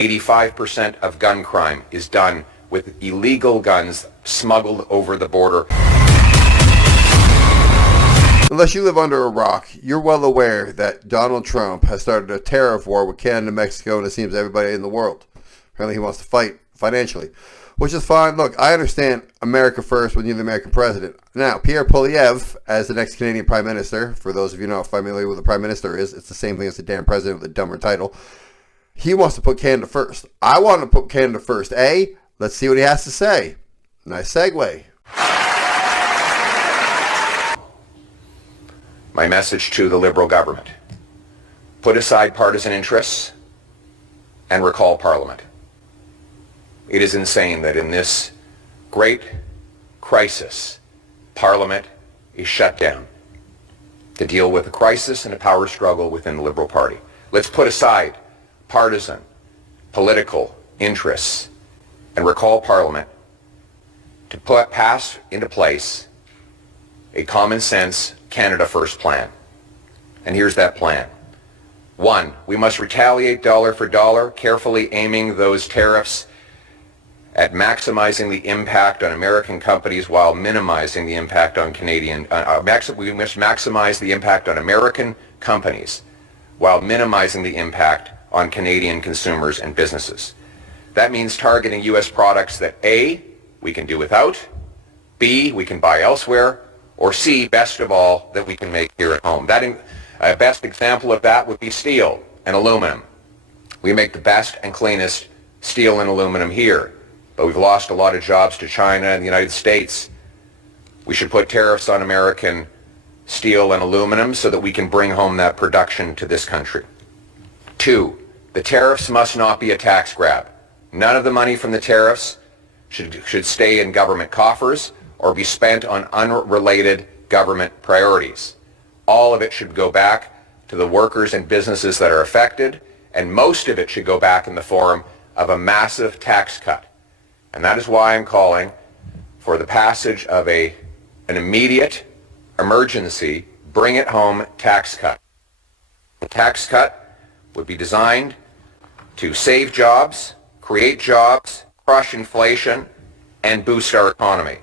85% of gun crime is done with illegal guns smuggled over the border. Unless you live under a rock, you're well aware that Donald Trump has started a tariff war with Canada, Mexico, and it seems everybody in the world. Apparently he wants to fight financially, which is fine. Look, I understand America first when you're the American president. Now, Pierre Poilievre, as the next Canadian Prime Minister, for those of you not familiar with what the Prime Minister is, it's the same thing as the damn president with a dumber title. He wants to put Canada first. I want to put Canada first. Let's see what he has to say. Nice segue. My message to the Liberal government: put aside partisan interests and recall Parliament. It is insane that in this great crisis, Parliament is shut down to deal with a crisis and a power struggle within the Liberal Party. Let's put aside partisan, political interests and recall Parliament to pass into place a common sense Canada First plan. And here's that plan. 1, we must retaliate dollar for dollar, carefully aiming those tariffs at maximizing the impact on American companies while minimizing the impact on Canadian. We must maximize the impact on American companies while minimizing the impact on Canadian consumers and businesses. That means targeting U.S. products that A, we can do without, B, we can buy elsewhere, or C, best of all, that we can make here at home. A best example of that would be steel and aluminum. We make the best and cleanest steel and aluminum here, but we've lost a lot of jobs to China and the United States. We should put tariffs on American steel and aluminum so that we can bring home that production to this country. 2, the tariffs must not be a tax grab. None of the money from the tariffs should stay in government coffers or be spent on unrelated government priorities. All of it should go back to the workers and businesses that are affected, and most of it should go back in the form of a massive tax cut. And that is why I'm calling for the passage of an immediate emergency bring it home tax cut. The tax cut would be designed to save jobs, create jobs, crush inflation, and boost our economy.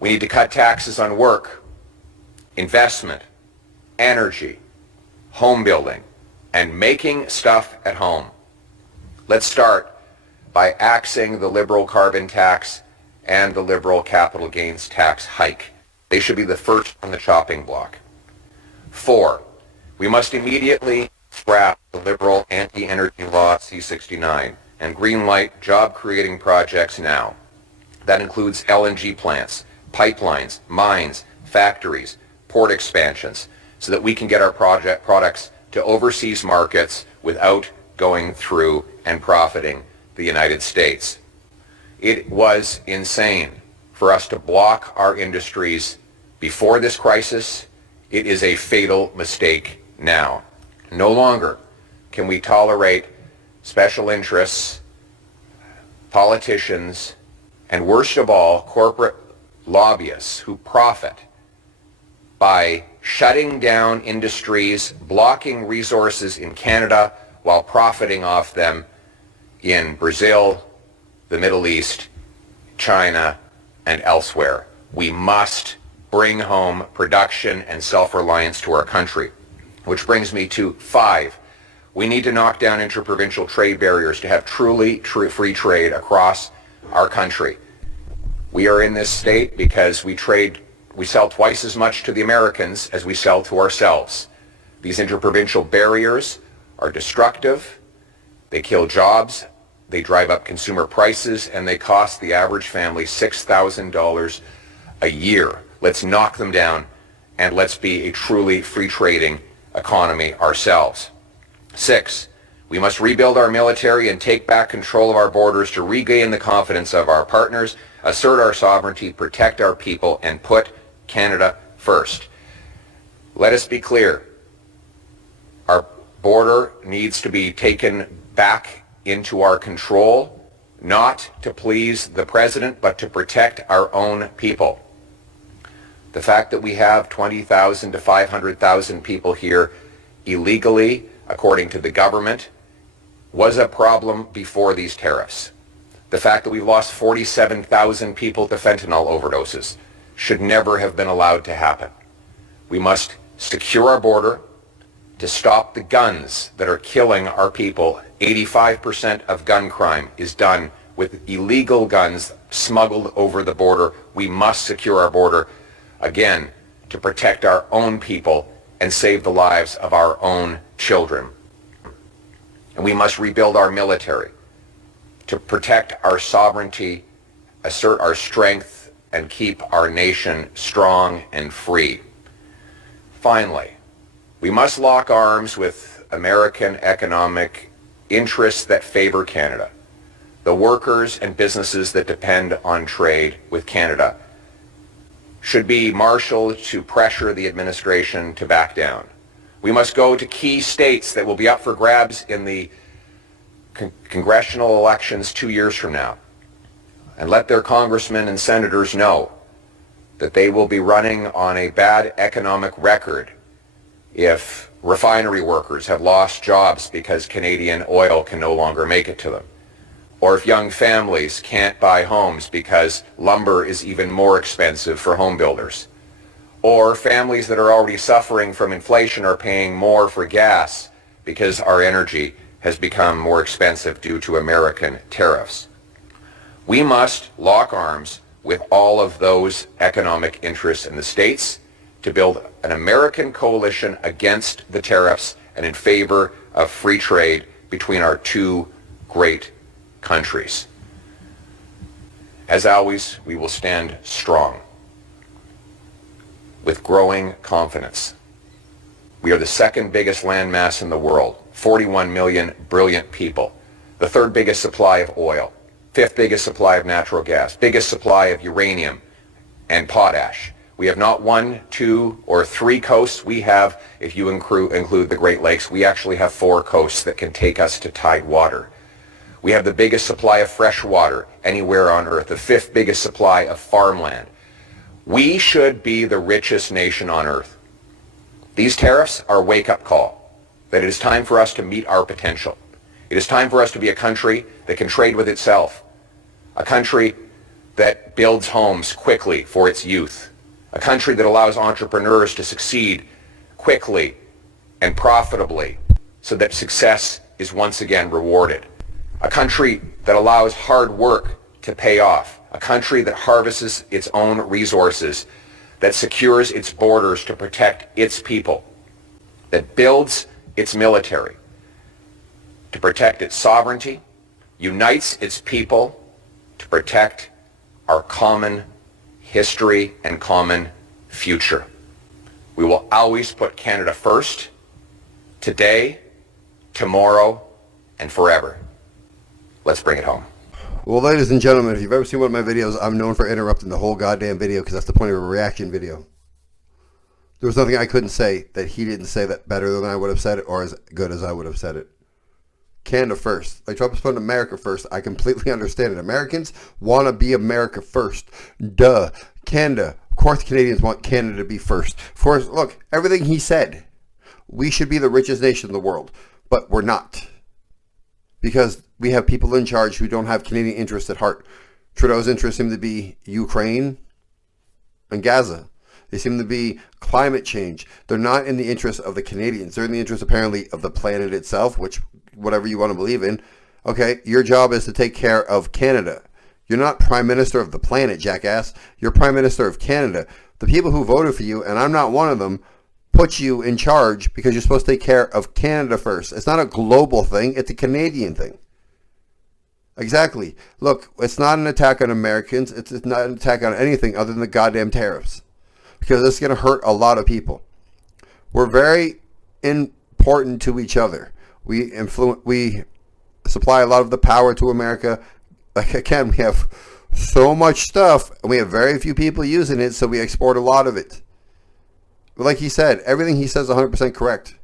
We need to cut taxes on work, investment, energy, home building, and making stuff at home. Let's start by axing the Liberal carbon tax and the Liberal capital gains tax hike. They should be the first on the chopping block. 4, we must immediately scrap the Liberal anti-energy law C-69 and greenlight job-creating projects now. That includes LNG plants, pipelines, mines, factories, port expansions, so that we can get our products to overseas markets without going through and profiting the United States. It was insane for us to block our industries before this crisis. It is a fatal mistake now. No longer can we tolerate special interests, politicians, and worst of all, corporate lobbyists who profit by shutting down industries, blocking resources in Canada while profiting off them in Brazil, the Middle East, China, and elsewhere. We must bring home production and self-reliance to our country. Which brings me to 5. We need to knock down interprovincial trade barriers to have truly free trade across our country. We are in this state because we sell twice as much to the Americans as we sell to ourselves. These interprovincial barriers are destructive. They kill jobs, they drive up consumer prices, and they cost the average family $6,000 a year. Let's knock them down, and let's be a truly free trading economy ourselves. 6, we must rebuild our military and take back control of our borders to regain the confidence of our partners, assert our sovereignty, protect our people, and put Canada first. Let us be clear. Our border needs to be taken back into our control, not to please the president, but to protect our own people. The fact that we have 20,000 to 500,000 people here illegally, according to the government, was a problem before these tariffs. The fact that we've lost 47,000 people to fentanyl overdoses should never have been allowed to happen. We must secure our border to stop the guns that are killing our people. 85% of gun crime is done with illegal guns smuggled over the border. We must secure our border, again, to protect our own people and save the lives of our own children. And we must rebuild our military to protect our sovereignty, assert our strength, and keep our nation strong and free. Finally, we must lock arms with American economic interests that favor Canada, the workers and businesses that depend on trade with Canada should be marshaled to pressure the administration to back down. We must go to key states that will be up for grabs in the congressional elections 2 years from now and let their congressmen and senators know that they will be running on a bad economic record if refinery workers have lost jobs because Canadian oil can no longer make it to them, or if young families can't buy homes because lumber is even more expensive for home builders, or families that are already suffering from inflation are paying more for gas because our energy has become more expensive due to American tariffs. We must lock arms with all of those economic interests in the states to build an American coalition against the tariffs and in favor of free trade between our two great countries. As always, we will stand strong with growing confidence. We are the second biggest landmass in the world, 41 million brilliant people, the third biggest supply of oil, fifth biggest supply of natural gas, biggest supply of uranium and potash. We have not 1, 2, or 3 coasts. We have, if you include the Great Lakes, we actually have 4 coasts that can take us to tidewater. We have the biggest supply of fresh water anywhere on Earth, the 5th biggest supply of farmland. We should be the richest nation on Earth. These tariffs are a wake-up call that it is time for us to meet our potential. It is time for us to be a country that can trade with itself, a country that builds homes quickly for its youth, a country that allows entrepreneurs to succeed quickly and profitably so that success is once again rewarded, a country that allows hard work to pay off, a country that harvests its own resources, that secures its borders to protect its people, that builds its military to protect its sovereignty, unites its people to protect our common history and common future. We will always put Canada first, today, tomorrow, and forever. Let's bring it home. Well, ladies and gentlemen, if you've ever seen one of my videos, I'm known for interrupting the whole goddamn video because that's the point of a reaction video. There was nothing I couldn't say that he didn't say that better than I would have said it or as good as I would have said it. Canada first. Like Trump is putting America first. I completely understand it. Americans want to be America first. Duh. Canada. Of course Canadians want Canada to be first. Of course, look, everything he said. We should be the richest nation in the world. But we're not. Because we have people in charge who don't have Canadian interests at heart. Trudeau's interests seem to be Ukraine and Gaza. They seem to be climate change. They're not in the interest of the Canadians. They're in the interest, apparently, of the planet itself, which, whatever you want to believe in. Okay, your job is to take care of Canada. You're not Prime Minister of the planet, jackass. You're Prime Minister of Canada. The people who voted for you, and I'm not one of them, put you in charge because you're supposed to take care of Canada first. It's not a global thing. It's a Canadian thing. Exactly. Look, it's not an attack on Americans. It's not an attack on anything other than the goddamn tariffs. Because it's going to hurt a lot of people. We're very important to each other. We supply a lot of the power to America. Like, again, we have so much stuff, and we have very few people using it, so we export a lot of it. But like he said, everything he says is 100% correct.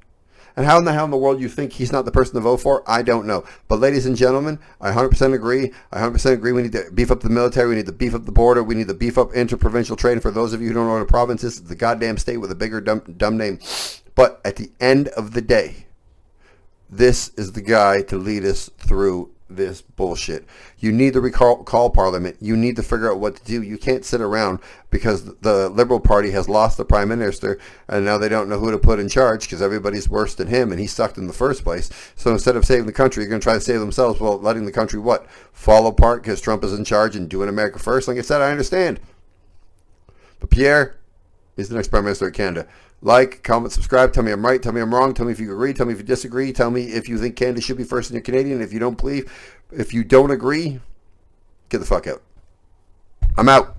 And how in the hell in the world you think he's not the person to vote for, I don't know. But ladies and gentlemen, I 100% agree. I 100% agree we need to beef up the military. We need to beef up the border. We need to beef up interprovincial trade. And for those of you who don't know what a province is, it's the goddamn state with a bigger dumb name. But at the end of the day, this is the guy to lead us through this bullshit. You need to call Parliament. You need to figure out what to do. You can't sit around because the Liberal Party has lost the Prime Minister and now they don't know who to put in charge because everybody's worse than him and he sucked in the first place. So instead of saving the country, you're going to try to save themselves while letting the country what? Fall apart because Trump is in charge and doing America first. Like I said, I understand. But Pierre is the next Prime Minister of Canada. Like, comment, subscribe. Tell me I'm right. Tell me I'm wrong. Tell me if you agree. Tell me if you disagree. Tell me if you think Canada should be first and you're Canadian. If you don't agree, get the fuck out. I'm out.